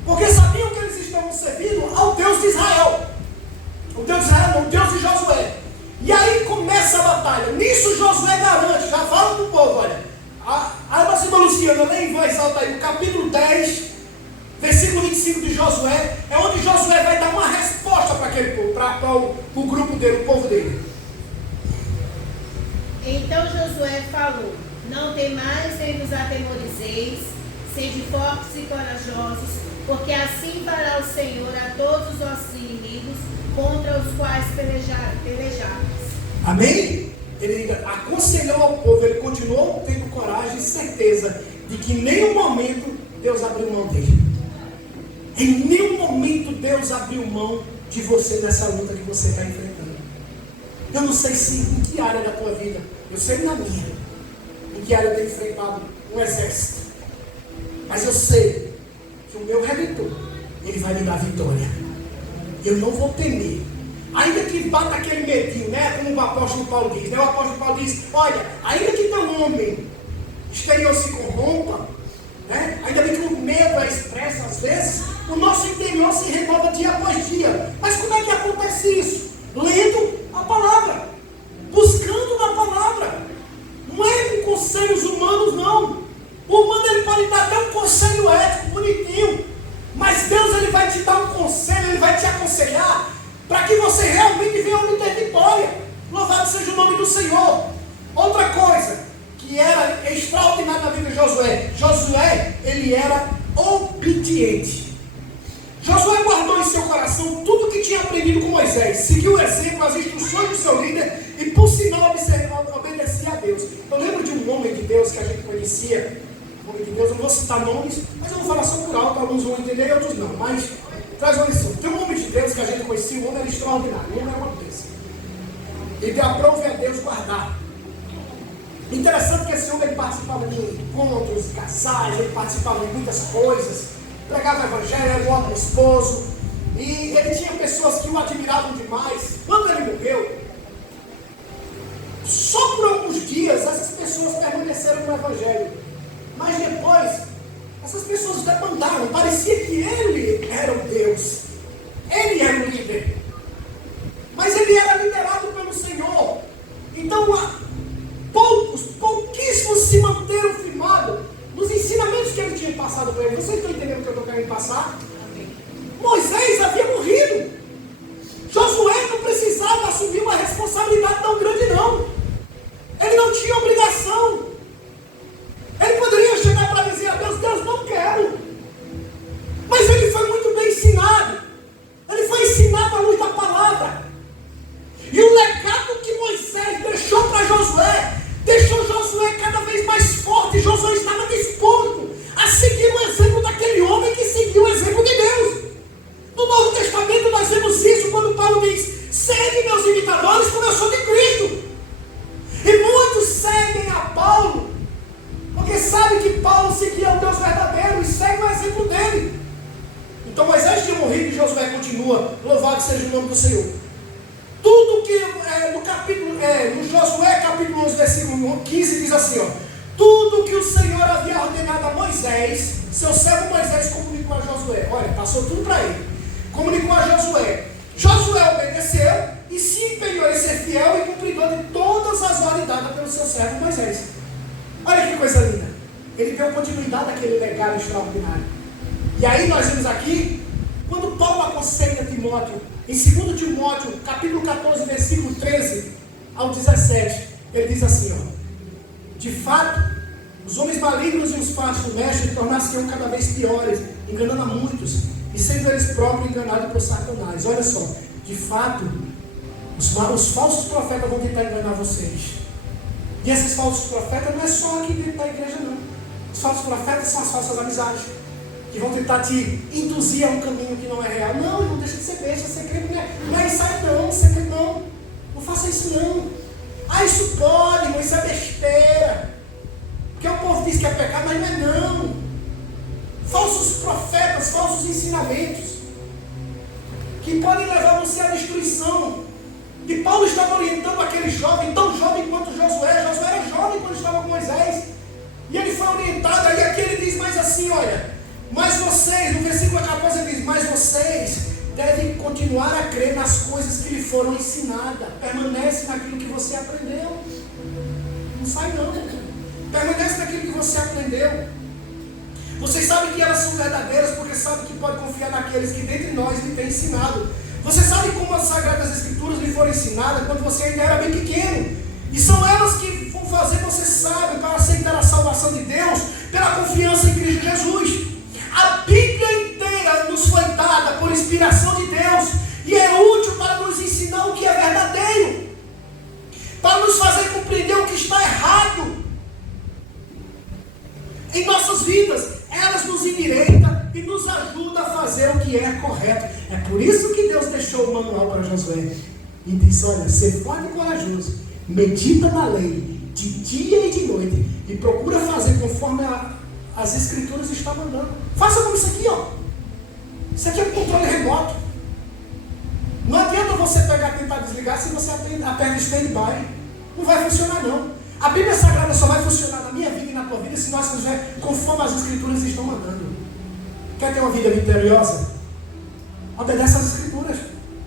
Porque sabiam que eles estavam servindo ao Deus de Israel. O Deus de Israel, não, o Deus de Josué. E aí começa a batalha. Nisso Josué garante, já fala para o povo, olha. A irmã Silva Luciana, lê em voz alta aí, o capítulo 10, versículo 25 de Josué, é onde Josué vai dar uma resposta para aquele povo, para o grupo dele, o povo dele. Então Josué falou: não temais nem vos atemorizeis, sede fortes e corajosos, porque assim fará o Senhor a todos os vossos inimigos contra os quais pelejardes. Amém? Ele aconselhou ao povo, ele continuou tendo coragem e certeza de que em nenhum momento Deus abriu mão dele. Em nenhum momento Deus abriu mão de você nessa luta que você está enfrentando. Eu não sei se em que área da tua vida, eu sei na minha, em que área eu tenho enfrentado um exército. Mas eu sei que o meu Redentor, ele vai me dar vitória. Eu não vou temer. Ainda que bata aquele medinho, né? Como o apóstolo Paulo diz, né? O apóstolo Paulo diz, olha, ainda que teu homem exterior se corrompa, né? Ainda bem que o medo é expresso às vezes, o nosso interior se renova dia após dia. Mas como é que acontece isso? Lendo a palavra, buscando na palavra. Não é com conselhos humanos, não. O humano ele pode dar até um conselho ético, bonitinho, mas Deus ele vai te dar um conselho, ele vai te aconselhar para que você realmente venha obter vitória. Louvado seja o nome do Senhor. Outra coisa que era extraordinária na vida de Josué. Josué, ele era obediente. Josué guardou em seu coração tudo que tinha aprendido com Moisés. Seguiu o exemplo, as instruções do seu líder e por sinal obedecia a Deus. Eu lembro de um homem de Deus que a gente conhecia. Um homem de Deus, eu não vou citar nomes, mas eu vou falar só por alto. Alguns vão entender e outros não. Mas traz uma lição. Tem um homem de Deus que a gente conhecia, um homem era extraordinário, um homem era uma bênção. Ele aprove a Deus guardar. Interessante que esse homem ele participava de encontros, de casais, ele participava de muitas coisas, pregava o evangelho, era um ótimo esposo, e ele tinha pessoas que o admiravam demais. Quando ele morreu, só por alguns dias essas pessoas permaneceram no evangelho, mas depois essas pessoas demandaram, parecia que ele era o Deus, ele era o líder, mas ele era liderado pelo Senhor. Então pouquíssimos se manteram firmados nos ensinamentos que ele tinha passado para ele. Vocês estão entendendo o que eu estou querendo passar? Moisés havia morrido. Josué não precisava assumir uma responsabilidade tão grande, não. Ele não tinha obrigação. Ele poderia chegar para dizer a Deus: Deus, não quero. Mas ele foi muito bem ensinado. Ele foi ensinado à luz da palavra. E o legado que Moisés deixou para Josué, deixou Josué cada vez mais forte. Josué estava disposto a seguir o exemplo daquele homem que seguiu o exemplo de Deus. No Novo Testamento nós vemos isso quando Paulo diz: segue meus imitadores como eu sou de Cristo. E muitos seguem a Paulo, porque sabem que Paulo seguia o Deus verdadeiro e segue o exemplo dele. Então Moisés tinha morrido e Josué continua. Louvado seja o nome do Senhor. Tudo que no Josué capítulo 11, versículo 15 diz assim, ó: tudo que o Senhor havia ordenado a Moisés, seu servo Moisés comunicou a Josué. Olha, passou tudo para ele. Comunicou a Josué. Josué obedeceu e se empenhou em ser fiel e cumpridor de todas as ordens dadas pelo seu servo Moisés. Olha que coisa linda. Ele deu continuidade àquele legado extraordinário. E aí nós vemos aqui, quando Paulo aconselha Timóteo, em 2 Timóteo, capítulo 14, versículo 13 ao 17, ele diz assim, ó: de fato, os homens malignos e os falsos do mestre tornar-se-ão cada vez piores, enganando a muitos, e sendo eles próprios enganados por Satanás. Olha só, de fato, os falsos profetas vão tentar enganar vocês. E esses falsos profetas não é só aqui dentro da igreja, não. Os falsos profetas são as falsas amizades, que vão tentar te induzir a um caminho que não é real. Não, irmão, deixa de ser besta, você crê, não é isso aí não, você crê não. Não faça isso não. Ah, isso pode, irmão, isso é besteira. Porque o povo diz que é pecado, mas não é não. Falsos profetas, falsos ensinamentos, que podem levar você à destruição. E Paulo estava orientando aquele jovem, tão jovem quanto Josué. Josué era jovem quando estava com Moisés. E ele foi orientado, aí aqui ele diz mais assim, olha: mas vocês, no versículo 14 ele diz: mas vocês devem continuar a crer nas coisas que lhe foram ensinadas. Permanece naquilo que você aprendeu. Não sai não. Permanece naquilo que você aprendeu. Vocês sabem que elas são verdadeiras, porque sabem que pode confiar naqueles que dentre nós lhe têm ensinado. Você sabe como as Sagradas Escrituras lhe foram ensinadas quando você ainda era bem pequeno. E são elas que vão fazer você sábio para aceitar a salvação de Deus pela confiança em Cristo Jesus. A Bíblia inteira nos foi dada por inspiração de Deus e é útil para nos ensinar o que é verdadeiro, para nos fazer compreender o que está errado em nossas vidas. Elas nos endireitam e nos ajudam a fazer o que é correto. É por isso que Deus deixou o manual para Josué e disse: olha, ser forte e corajoso, medita na lei de dia e de noite e procura fazer conforme as Escrituras estão mandando. Faça como isso aqui, ó. Isso aqui é controle remoto. Não adianta você pegar e tentar desligar se você aperta stand-by. Não vai funcionar não. A Bíblia Sagrada só vai funcionar na minha vida e na tua vida se nós fizermos conforme as Escrituras estão mandando. Quer ter uma vida vitoriosa? Obedece às Escrituras.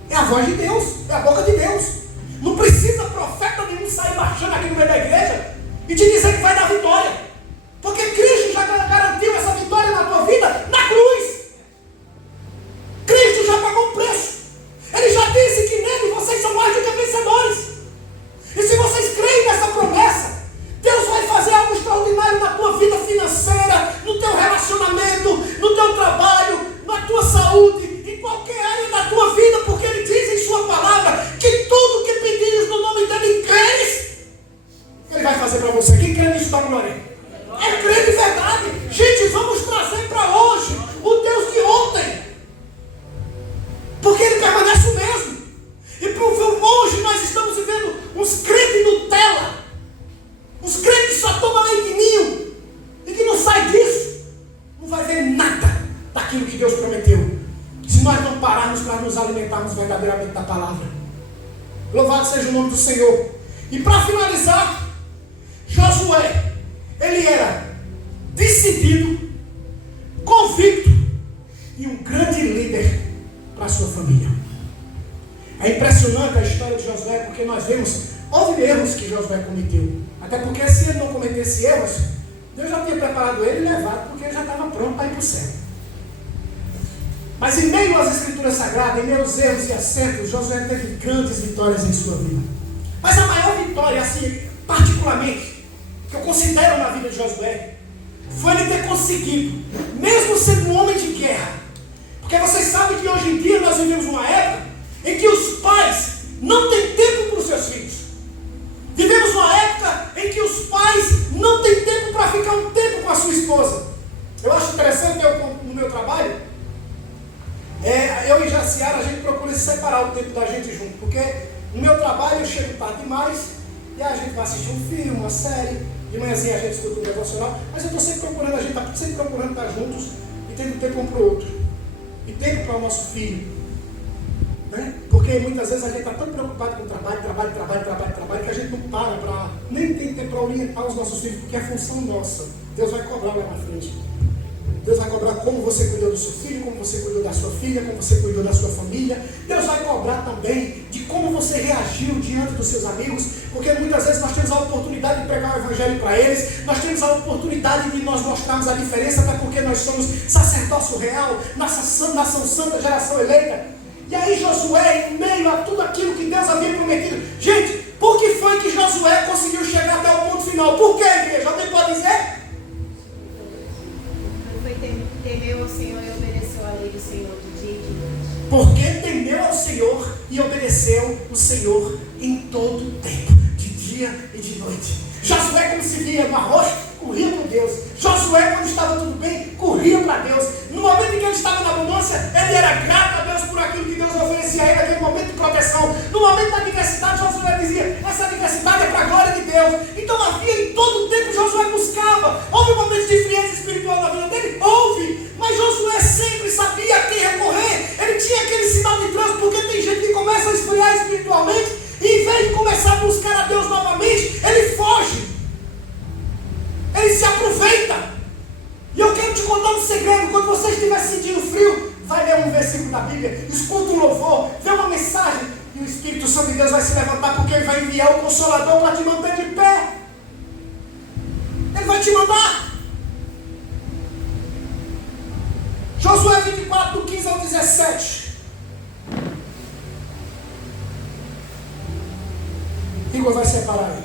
É a voz de Deus, é a boca de Deus. Não precisa profeta nenhum sair marchando aqui no meio da igreja e te dizer que vai dar vitória, porque Cristo já garantiu essa vitória na tua vida na cruz. Cristo já pagou o preço. Ele já disse que nele vocês são mais do que vencedores. E se vocês creem nessa promessa, Deus vai fazer algo extraordinário na tua vida financeira, no teu relacionamento, no teu trabalho, na tua saúde, em qualquer área da tua vida, porque Ele diz em Sua palavra que tudo que pedires no nome dEle creres, Ele vai fazer para você. Quem crê nisso, dá glória. É crer de verdade. Gente, vamos trazer para hoje o Deus de ontem, porque Ele permanece o mesmo. E hoje nós estamos vivendo uns crentes Nutella, uns crentes que só tomam leite ninho e que não sai disso, não vai ver nada daquilo que Deus prometeu, se nós não pararmos para nos alimentarmos verdadeiramente da palavra. Louvado seja o nome do Senhor. E para finalizar, Josué, ele era decidido, convicto e um grande líder para a sua família. É impressionante a história de Josué, porque nós vemos, houve erros que Josué cometeu. Até porque se ele não cometesse erros, Deus já tinha preparado ele e levado, porque ele já estava pronto para ir para o céu. Mas em meio às Escrituras Sagradas, em meio aos erros e acertos, Josué teve grandes vitórias em sua vida. Mas a maior vitória, assim, particularmente, que eu considero na vida de Josué, foi ele ter conseguido, mesmo sendo um homem de guerra. Porque vocês sabem que hoje em dia nós vivemos uma época em que os pais não têm tempo para os seus filhos. Vivemos uma época em que os pais não têm tempo para ficar um tempo com a sua esposa. Eu acho interessante, no meu trabalho, eu e Jaciara, a gente procura separar o tempo da gente junto, porque no meu trabalho eu chego tarde demais, e a gente vai assistir um filme, uma série, de manhãzinha a gente escuta um devocional, mas eu estou sempre procurando, a gente está sempre procurando estar juntos, e tendo tempo um para o outro, e tempo para o nosso filho. Né? Porque muitas vezes a gente está tão preocupado com o trabalho, que a gente não para nem tem tempo para orientar os nossos filhos, porque é função nossa. Deus vai cobrar lá na frente. Deus vai cobrar como você cuidou do seu filho, como você cuidou da sua filha, como você cuidou da sua família. Deus vai cobrar também de como você reagiu diante dos seus amigos, porque muitas vezes nós temos a oportunidade de pregar o evangelho para eles, nós temos a oportunidade de nós mostrarmos a diferença, até porque nós somos sacerdócio real, nação santa, geração eleita. E aí Josué, em meio a tudo aquilo que Deus havia prometido, gente, por que foi que Josué conseguiu chegar até o ponto final? Por que, igreja? Alguém pode dizer? Temeu ao Senhor e obedeceu à lei do Senhor de dia e de noite. Porque temeu ao Senhor e obedeceu o Senhor em todo o tempo, de dia e de noite. Josué, quando se via no arroz, corria para Deus. Josué, quando estava tudo bem, corria para Deus. No momento em que ele estava na abundância, ele era grato a Deus por aquilo que Deus oferecia a ele, aquele momento de proteção. No momento da adversidade, Josué dizia, essa adversidade é para a glória de Deus. Então havia em todo o tempo, Josué buscava. Houve momentos de frieza espiritual na vida dele? Houve. Mas Josué sempre sabia a quem recorrer. Ele tinha aquele sinal de trânsito, porque tem gente que começa a esfriar espiritualmente, e em vez de começar a buscar a Deus novamente, ele foge. Ele se aproveita. E eu quero te contar um segredo. Quando você estiver sentindo frio, vai ler um versículo da Bíblia, escuta um louvor, vê uma mensagem, e o Espírito Santo de Deus vai se levantar, porque ele vai enviar o Consolador para te manter de pé. Ele vai te mandar. Josué 24, do 15 ao 17. Igor vai separar aí.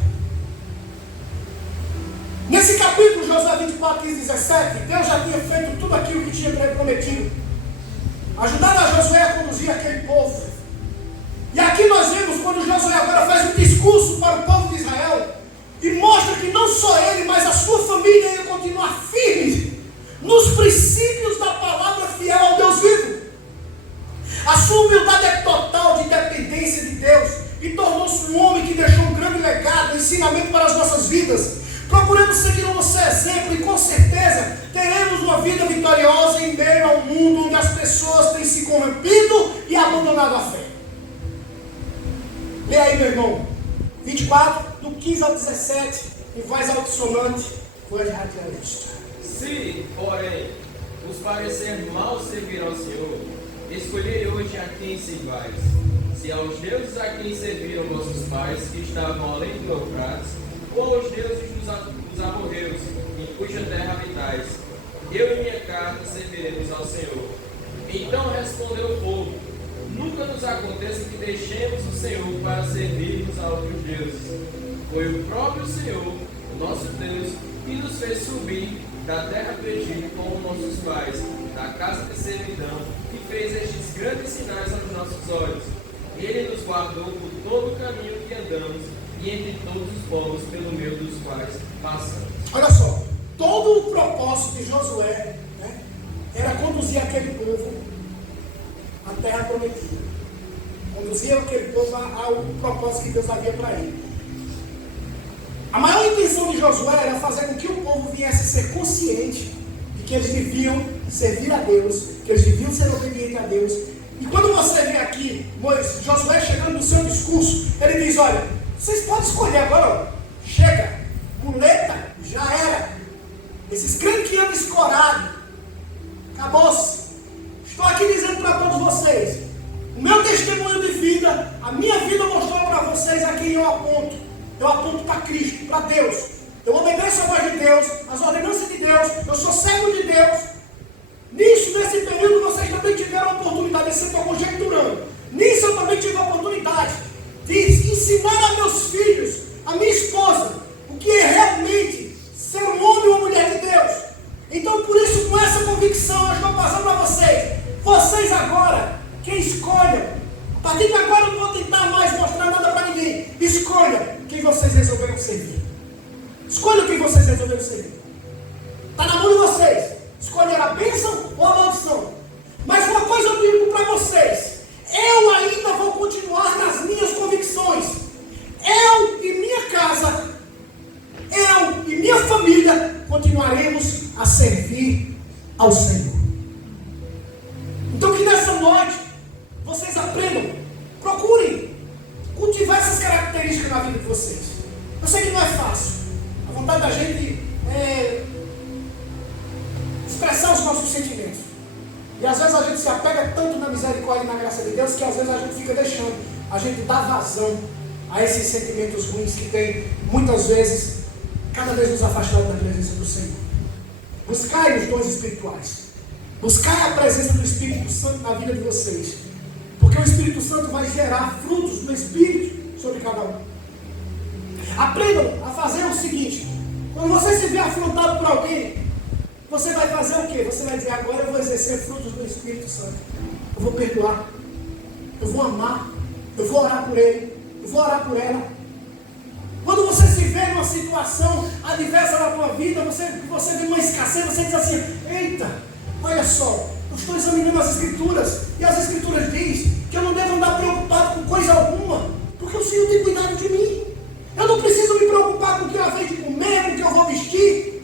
Nesse capítulo, Josué 24, 15 e 17, Deus já tinha feito tudo aquilo que tinha prometido. Ajudando a Josué a conduzir aquele povo. E aqui nós vemos quando Josué agora faz um discurso para o povo de Israel e mostra que não só ele, mas a sua família ia continuar firme nos princípios da palavra fiel ao Deus vivo. A sua humildade é total de dependência de Deus e tornou-se um homem que deixou um grande legado, um ensinamento para as nossas vidas. Procuremos seguir o nosso exemplo e com certeza teremos uma vida vitoriosa em meio a um mundo onde as pessoas têm se corrompido e abandonado a fé. Lê aí, meu irmão, 24, do 15 ao 17, em voz altissonante, voz radialista. Se, porém, vos parecer mal servir ao Senhor, escolhei hoje a quem servais. Se aos deuses a quem serviram vossos pais, que estavam além do Eufrates, ou aos deuses dos amorreus, em cuja terra habitais, eu e minha casa serviremos ao Senhor. Então respondeu o povo: nunca nos aconteça que deixemos o Senhor para servirmos a outros deuses. Foi o próprio Senhor, o nosso Deus, que nos fez subir da terra do Egito como nossos pais, da casa de servidão, que fez estes grandes sinais aos nossos olhos. Ele nos guardou por todo o caminho que andamos, e entre todos os povos pelo meio dos quais passamos. Olha só, todo o propósito de Josué, né, era conduzir aquele povo à terra prometida. Conduzir aquele povo ao propósito que Deus havia para ele. A maior intenção de Josué era fazer com que o povo viesse a ser consciente de que eles deviam servir a Deus, que eles deviam ser obedientes a Deus. E quando você vê aqui Josué chegando no seu discurso, ele diz: olha, vocês podem escolher agora, ó, chega, muleta, já era. Esses crentes que andam escorados, acabou-se. Estou aqui dizendo para todos vocês, o meu testemunho de vida, a minha vida mostrou para vocês a quem eu aponto. Eu aponto para Cristo, para Deus. Eu obedeço a voz de Deus, as ordenanças de Deus, eu sou servo de Deus. Nesse período vocês também tiveram a oportunidade, de ser conjecturando. Nisso eu também tive a oportunidade de ensinar a meus filhos, a minha esposa, o que é realmente ser um homem ou uma mulher de Deus. Então, por isso, com essa convicção, eu estou passando para vocês. Vocês agora, quem escolha, a partir de agora eu não vou tentar mais mostrar nada para ninguém. Escolha quem vocês resolveram servir. Escolha quem vocês resolveram servir. Está na mão de vocês. Escolher a bênção ou a maldição. Mas uma coisa eu digo para vocês. Eu ainda vou continuar nas minhas convicções. Eu e minha casa, eu e minha família continuaremos a servir ao Senhor. Então que nessa noite vocês aprendam Procurem cultivar essas características na vida de vocês. Eu sei que não é fácil. A vontade da gente é expressar os nossos sentimentos. E às vezes a gente se apega tanto na misericórdia e na graça de Deus que às vezes a gente fica deixando, a gente dá vazão a esses sentimentos ruins que tem muitas vezes cada vez nos afastado da presença do Senhor. Buscai os dons espirituais. Buscai a presença do Espírito Santo na vida de vocês. Porque o Espírito Santo vai gerar frutos do Espírito sobre cada um. Aprendam a fazer o seguinte: quando você se vê afrontado por alguém, você vai fazer o quê? Você vai dizer: agora eu vou exercer frutos do Espírito Santo. Eu vou perdoar. Eu vou amar. Eu vou orar por ele. Eu vou orar por ela. Quando você se vê numa situação adversa na tua vida, você vê uma escassez, você diz assim: eita, olha só, eu estou examinando as Escrituras, e as Escrituras diz que eu não devo andar preocupado com coisa alguma, porque o Senhor tem cuidado de mim. Eu não preciso me preocupar com o que eu havei de comer, com o que eu vou vestir,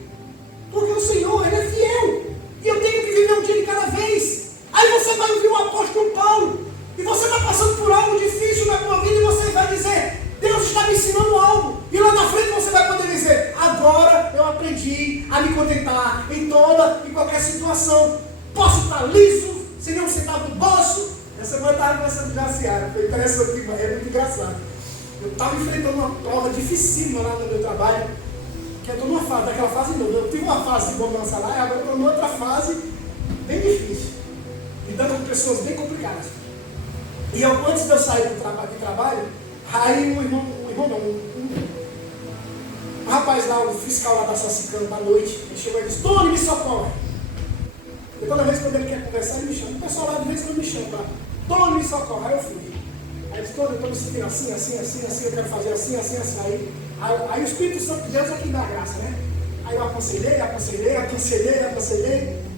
porque o Senhor, Ele é fiel, e eu tenho que viver um dia de cada vez. Aí você vai ouvir o apóstolo Paulo, e você está passando por algo difícil na tua vida, e você vai dizer: Deus está me ensinando algo. E lá na frente você vai poder dizer: agora eu aprendi a me contentar em toda e qualquer situação. Posso estar liso, sem nenhum centavo no bolso. Essa semana eu estava conversando com a Ciara, foi interessante demais, é muito engraçado. Eu estava enfrentando uma prova dificílima lá no meu trabalho, que eu estou numa fase, daquela fase não. Eu tive uma fase de bonança lá, e agora eu estou numa outra fase bem difícil, lidando com pessoas bem complicadas. E eu, antes de eu sair do trabalho, aí um rapaz lá, o fiscal lá da Socicano, da noite, ele chegou e disse: Tony, me socorre. E toda vez que ele quer conversar, ele me chama. O pessoal lá de vez em quando me chama, tá? Tony, me socorre. Aí eu fui. Aí ele disse: Tony, eu estou me sentindo assim, eu quero fazer assim. Aí o Espírito Santo de Deus é quem dá graça, né? Aí eu aconselhei,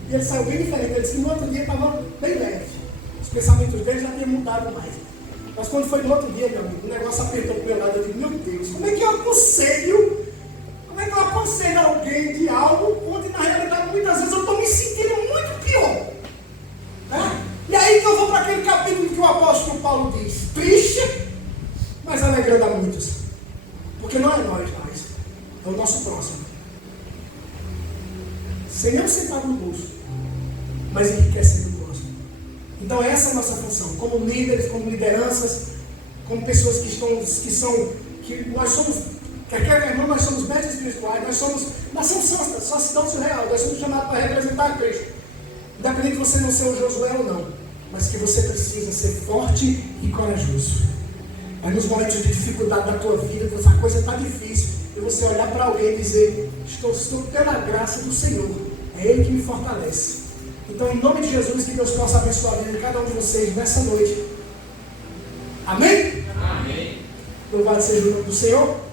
e ele saiu bem diferente. Ele disse que no outro dia estava bem leve. Os pensamentos dele já tinham mudado mais. Mas quando foi no outro dia, meu amigo, o negócio apertou para o meu lado. Eu digo: meu Deus, como é que eu aconselho alguém de algo onde na realidade muitas vezes eu estou me sentindo muito pior, né? E aí que eu vou para aquele capítulo que o apóstolo Paulo diz: triste, mas alegrando a muitos, porque não é nós mais, é o nosso próximo, sem nem um centavo no bolso, mas enriquecendo o próximo. Então essa é a nossa função, como líderes, como lideranças, como pessoas que nós somos, quer irmão, nós somos mestres espirituais, nós somos nação santa, santidade surreal, nós somos chamados para representar Cristo. Independente de você não ser o Josué ou não, mas que você precisa ser forte e corajoso. É nos momentos de dificuldade da tua vida, quando a coisa está difícil, e você olhar para alguém e dizer: estou pela graça do Senhor, é Ele que me fortalece. Então, em nome de Jesus, que Deus possa abençoar a vida de cada um de vocês nessa noite. Amém? Amém. Louvado seja o nome do Senhor.